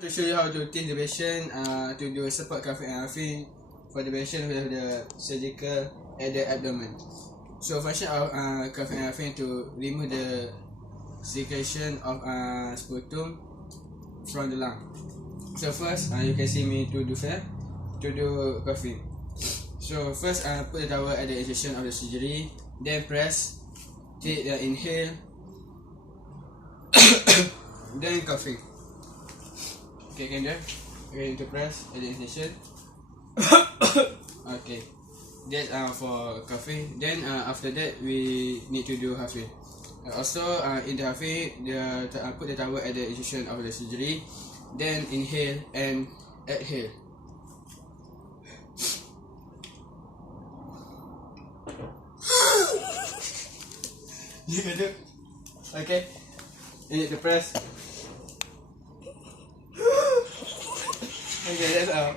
To show you how to teach the patient to do support cuffing and huffing for the patient who have the surgical at the abdomen. So function of cuffing and huffing to remove the secretion of sputum from the lung. So first you can see me to do cuffing. So first put the towel at the incision of the surgery, then press, take the inhale, then cuffing. Okay, can you ready to press at the incision? Okay, that's for cuffing. Then after that we need to do huffing. Also in the huffing, put the towel at the incision of the surgery, then inhale and exhale. You can do. Okay, you need to press. Okay, that's all.